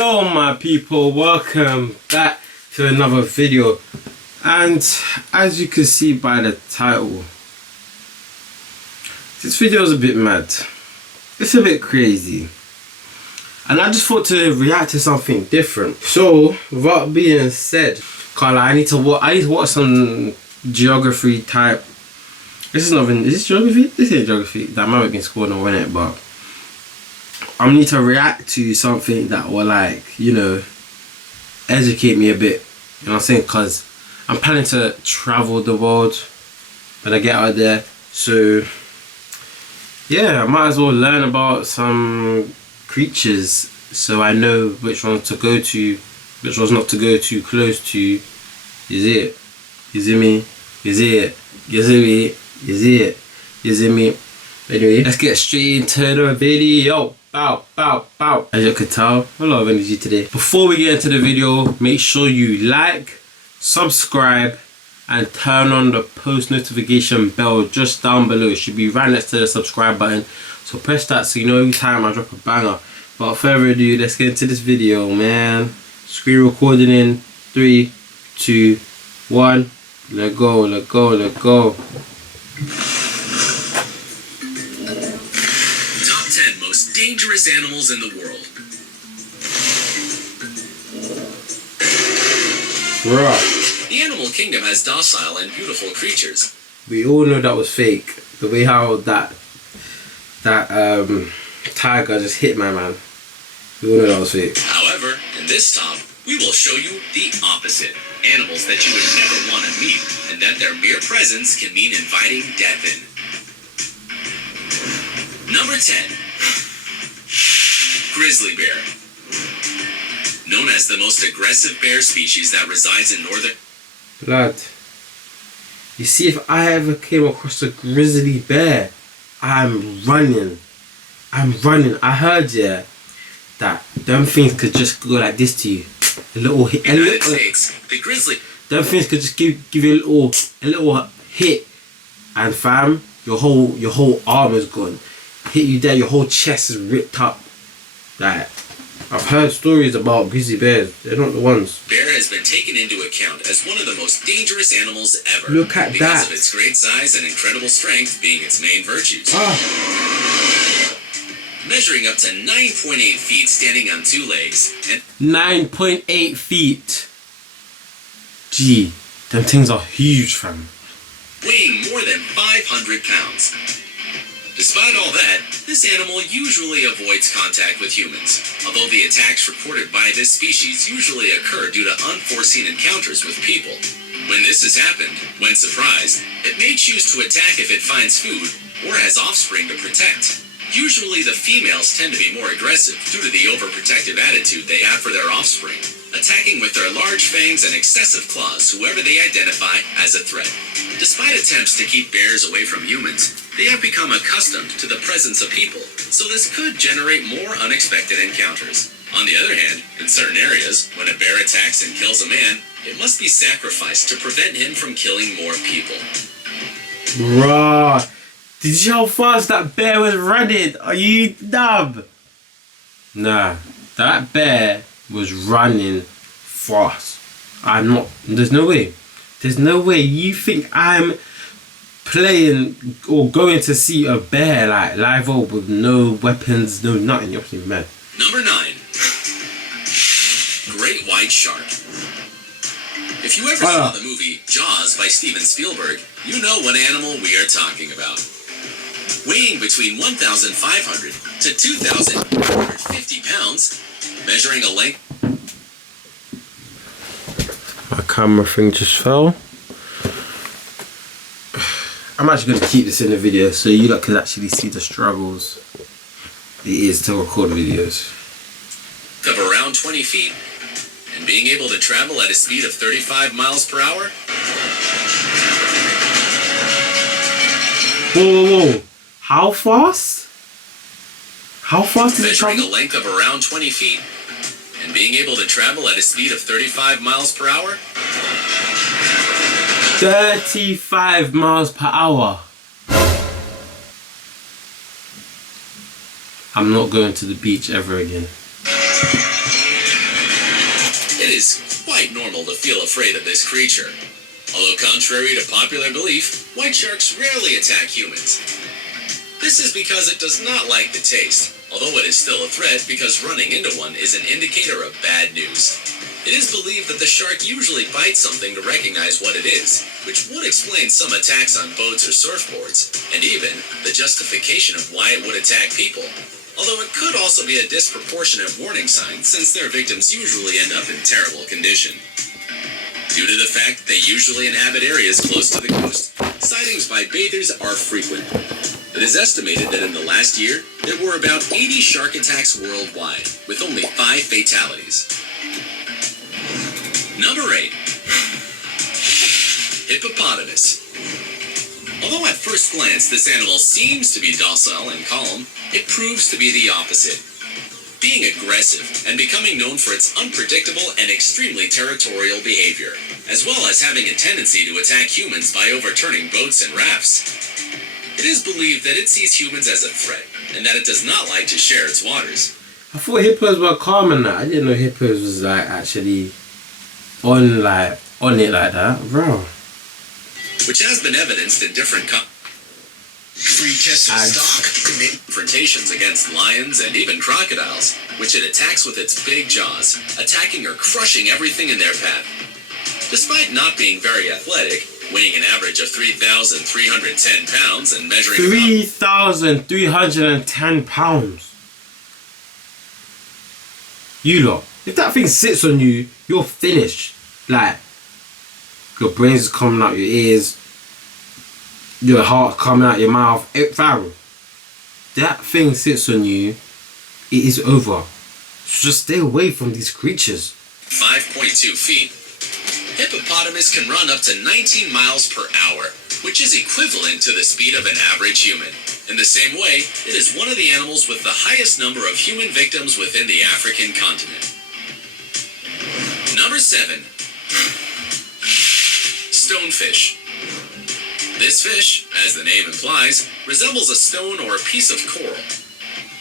Yo my people, welcome back to another video, and as you can see by the title, this video is a bit mad. It's a bit crazy, and I just thought to react to something different. So without being said, Carla, I need to watch some geography type. This is not even, is this geography? This ain't geography. That might have been scored on it, but I need to react to something that will, like, you know, educate me a bit. You know what I'm saying? Because I'm planning to travel the world when I get out there. So yeah, I might as well learn about some creatures so I know which ones to go to, which ones not to go too close to. You see it? You see me? You see it? You see me? You see it? You see me? Anyway, let's get straight into the video. Bow, bow, bow. As you can tell, a lot of energy today. Before we get into the video, make sure you like, subscribe, and turn on the post notification bell just down below. It should be right next to the subscribe button. So press that so you know every time I drop a banger. But without further ado, let's get into this video, man. Screen recording in 3, 2, 1. Let go, let go, let go. Dangerous animals in the world. Bruh. The animal kingdom has docile and beautiful creatures. We all know that was fake. The way how that tiger just hit my man. We all know that was fake. However, in this top, we will show you the opposite. Animals that you would never want to meet, and that their mere presence can mean inviting death in. Number 10. Grizzly bear. Known as the most aggressive bear species that resides in northern... Blood. You see, if I ever came across a grizzly bear, I'm running. I'm running. I heard, yeah, that them things could just go like this to you. A little hit. In the United States, the grizzly... Them things could just give you a little hit, and fam, your whole arm is gone. Hit you there, your whole chest is ripped up. Like, I've heard stories about grizzly bears. They're not the ones. Bear has been taken into account as one of the most dangerous animals ever. Look at because that. of its great size and incredible strength being its main virtues. Measuring up to 9.8 feet standing on 2 legs. And 9.8 feet. Gee, them things are huge, fam. Weighing more than 500 pounds. Despite all that, this animal usually avoids contact with humans, although the attacks reported by this species usually occur due to unforeseen encounters with people. When this has happened, when surprised, it may choose to attack if it finds food or has offspring to protect. Usually the females tend to be more aggressive due to the overprotective attitude they have for their offspring, attacking with their large fangs and excessive claws whoever they identify as a threat. Despite attempts to keep bears away from humans, they have become accustomed to the presence of people, so this could generate more unexpected encounters. On the other hand, in certain areas, when a bear attacks and kills a man, it must be sacrificed to prevent him from killing more people. Bruh, did you see how fast that bear was running? Are you dumb? Nah, that bear was running fast. There's no way. There's no way you think I'm playing or going to see a bear like live up with no weapons, no nothing. You're absolutely mad. Number 9. Great white shark. If you ever saw the movie Jaws by Steven Spielberg, you know what animal we are talking about. Weighing between 1,500 to 2,450 pounds, measuring a length... My camera thing just fell. I'm actually going to keep this in the video so you lot can actually see the struggles it is to record videos. Of around 20 feet and being able to travel at a speed of 35 miles per hour. Whoa. How fast? How fast is it measuring travel? a length of around 20 feet and being able to travel at a speed of 35 miles per hour. 35 miles per hour. I'm not going to the beach ever again. it is quite normal to feel afraid of this creature. Although contrary to popular belief, white sharks rarely attack humans. This is because it does not like the taste, although it is still a threat because running into one is an indicator of bad news. It is believed that the shark usually bites something to recognize what it is, which would explain some attacks on boats or surfboards, and even the justification of why it would attack people. Although it could also be a disproportionate warning sign since their victims usually end up in terrible condition. Due to the fact they usually inhabit areas close to the coast, sightings by bathers are frequent. It is estimated that in the last year, there were about 80 shark attacks worldwide, with only 5 fatalities. Number 8. Hippopotamus. Although at first glance this animal seems to be docile and calm, it proves to be the opposite. Being aggressive and becoming known for its unpredictable and extremely territorial behavior, as well as having a tendency to attack humans by overturning boats and rafts. It is believed that it sees humans as a threat, and that it does not like to share its waters. I thought hippos were calm and that. I didn't know hippos was like actually on it like that, bro. Which has been evidenced in different free test of stock, confrontations against lions and even crocodiles, which it attacks with its big jaws, attacking or crushing everything in their path. Despite not being very athletic, weighing an average of 3,310 pounds and measuring 3,310 pounds. You lot, if that thing sits on you, you're finished. Like, your brains is coming out your ears, your heart coming out your mouth. Fam, that thing sits on you, it is over. So just stay away from these creatures. 5.2 feet. Hippopotamus can run up to 19 miles per hour, which is equivalent to the speed of an average human. In the same way, it is one of the animals with the highest number of human victims within the African continent. Number 7. Stonefish. This fish, as the name implies, resembles a stone or a piece of coral.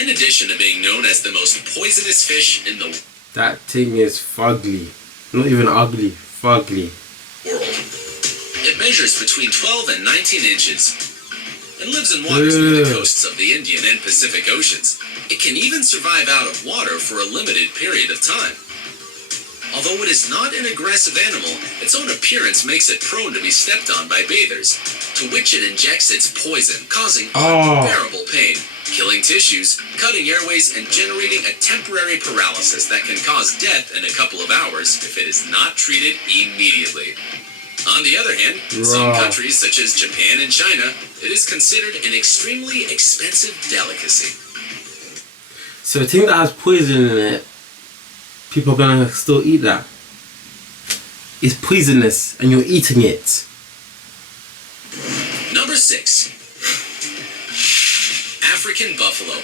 In addition to being known as the most poisonous fish in the That thing is fugly. Not even ugly, fugly. world. It measures between 12 and 19 inches and lives in waters near the coasts of the Indian and Pacific Oceans. It can even survive out of water for a limited period of time. Although it is not an aggressive animal, its own appearance makes it prone to be stepped on by bathers, to which it injects its poison, causing unbearable pain, killing tissues, cutting airways, and generating a temporary paralysis that can cause death in a couple of hours if it is not treated immediately. On the other hand, in some countries such as Japan and China, it is considered an extremely expensive delicacy. So a thing that has poison in it, people are gonna still eat that. It's poisonous and you're eating it. Number 6. African buffalo.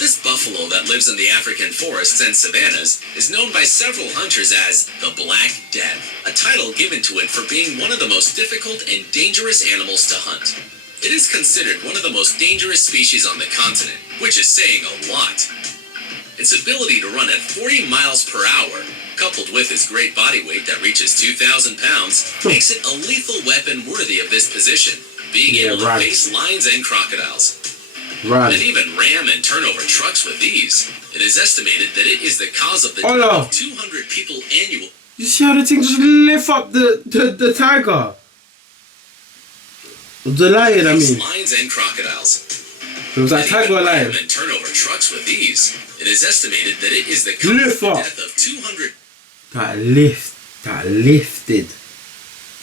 This buffalo that lives in the African forests and savannas is known by several hunters as the Black Death, a title given to it for being one of the most difficult and dangerous animals to hunt. It is considered one of the most dangerous species on the continent, which is saying a lot. Its ability to run at 40 miles per hour, coupled with its great body weight that reaches 2,000 pounds, makes it a lethal weapon worthy of this position, being able to face lions and crocodiles. And even ram and turn over trucks with ease. It is estimated that it is the cause of the death of 200 people annually. You see how the thing just lift up the tiger? The lion, I mean. Lions and crocodiles. It was that tiger or lion? And turn over trucks with ease. It is estimated that it is the cause of the death of 200. That lifted.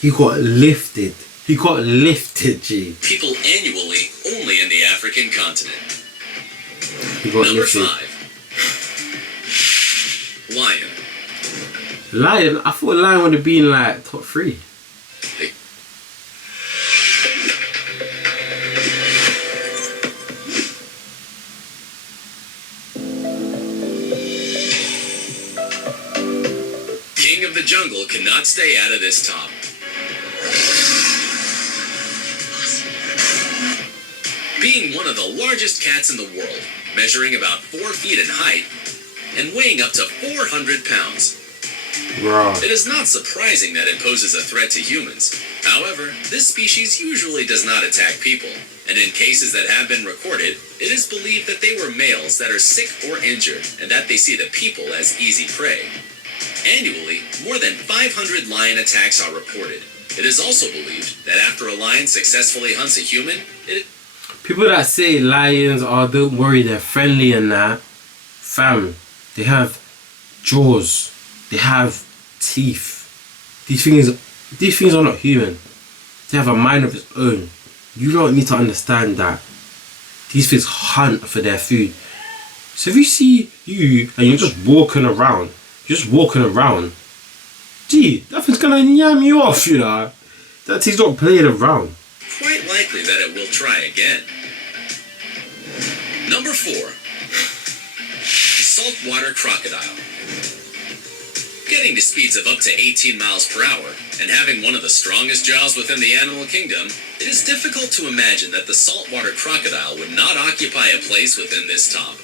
He got lifted. He got lifted, G. People annually only in the African continent. He got Number lifted. 5. Lion. Lion? I thought lion would have been like top 3. King of the jungle cannot stay out of this top. Being one of the largest cats in the world, measuring about 4 feet in height, and weighing up to 400 pounds. Bruh. It is not surprising that it poses a threat to humans. However, this species usually does not attack people, and in cases that have been recorded, it is believed that they were males that are sick or injured, and that they see the people as easy prey. Annually, more than 500 lion attacks are reported. It is also believed that after a lion successfully hunts a human, People that say lions are, don't worry, they're friendly and that, fam, they have jaws, they have teeth. These things are not human. They have a mind of its own. You don't need to understand that. These things hunt for their food. So if you see you and you're just walking around, gee, that thing's gonna yam you off, you know. That thing's not playing around. quite likely that it will try again. Number 4. Saltwater crocodile. Getting to speeds of up to 18 miles per hour and having one of the strongest jaws within the animal kingdom, it is difficult to imagine that the saltwater crocodile would not occupy a place within this top.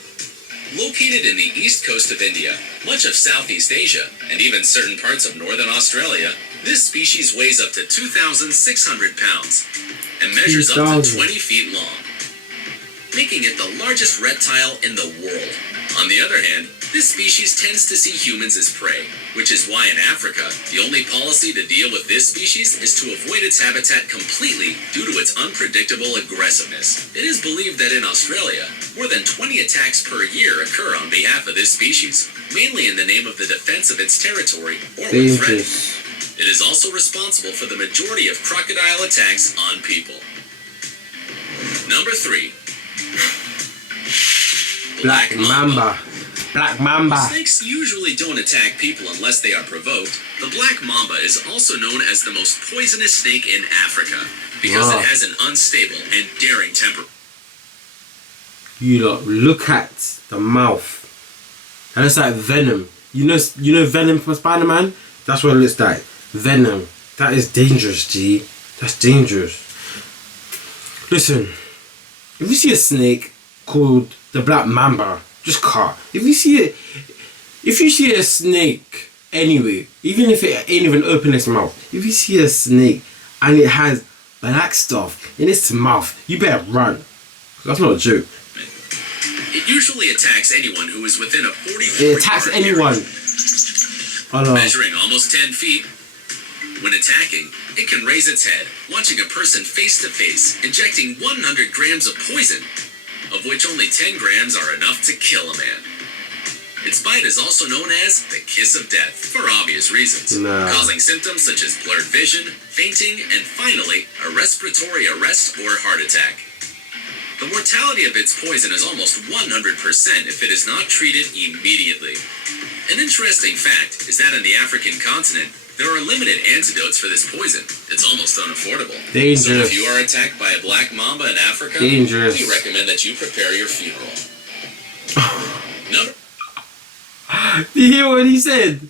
Located in the east coast of India, much of Southeast Asia, and even certain parts of northern Australia, this species weighs up to 2,600 pounds and measures up to 20 feet long, making it the largest reptile in the world. On the other hand, this species tends to see humans as prey, which is why in Africa, the only policy to deal with this species is to avoid its habitat completely due to its unpredictable aggressiveness. It is believed that in Australia, more than 20 attacks per year occur on behalf of this species, mainly in the name of the defense of its territory or when threatened. It is also responsible for the majority of crocodile attacks on people. Number 3. Black Mamba. Snakes usually don't attack people unless they are provoked. The black mamba is also known as the most poisonous snake in Africa because it has an unstable and daring temper. You lot, look at the mouth. That looks like Venom. You know Venom from Spider-Man? That's what it looks like. Venom. That is dangerous, G. That's dangerous. Listen, if you see a snake called the Black Mamba, just cut. If you see a snake anyway, even if it ain't even open its mouth, if you see a snake and it has black stuff in its mouth, you better run. That's not a joke. It usually attacks anyone who is within a 40-foot It attacks anyone. Measuring almost 10 feet. When attacking, it can raise its head, launching a person face to face, injecting 100 grams of poison, of which only 10 grams are enough to kill a man. Its bite is also known as the kiss of death, for obvious reasons, causing symptoms such as blurred vision, fainting, and finally, a respiratory arrest or heart attack. The mortality of its poison is almost 100% if it is not treated immediately. An interesting fact is that in the African continent, there are limited antidotes for this poison. It's almost unaffordable. Dangerous. So if you are attacked by a black mamba in Africa, Dangerous. we recommend that you prepare your funeral. Number Do you hear what he said?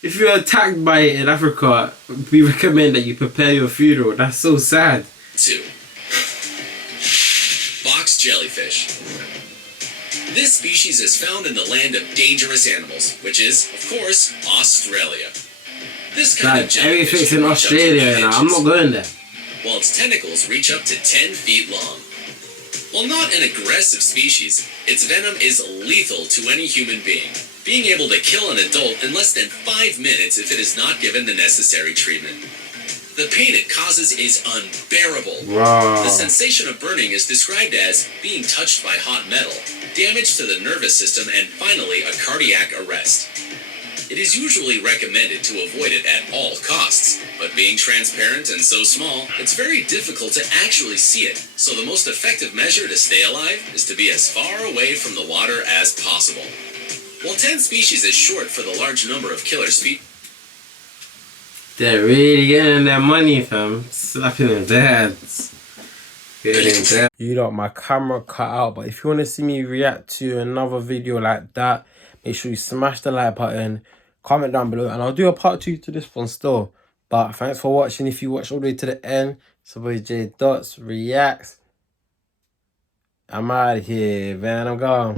If you're attacked by it in Africa, we recommend that you prepare your funeral. That's so sad. 2. Box jellyfish. This species is found in the land of dangerous animals, which is, of course, Australia. This kind of Like, jellyfish everything's can in reach up to Australia 10 now. I'm inches, not going there. while its tentacles reach up to 10 feet long. While not an aggressive species, its venom is lethal to any human being able to kill an adult in less than 5 minutes if it is not given the necessary treatment. The pain it causes is unbearable. Wow. The sensation of burning is described as being touched by hot metal, damage to the nervous system, and finally a cardiac arrest. It is usually recommended to avoid it at all costs, but being transparent and so small, it's very difficult to actually see it, so the most effective measure to stay alive is to be as far away from the water as possible. While 10 species is short for the large number of killer species, They're really getting their money, fam. Slapping them dads. Getting there. You lot, my camera cut out, but if you want to see me react to another video like that, make sure you smash the like button, comment down below, and I'll do a part 2 to this one still. But thanks for watching. If you watched all the way to the end, it's your boy J Dots Reacts. I'm out of here, man. I'm gone.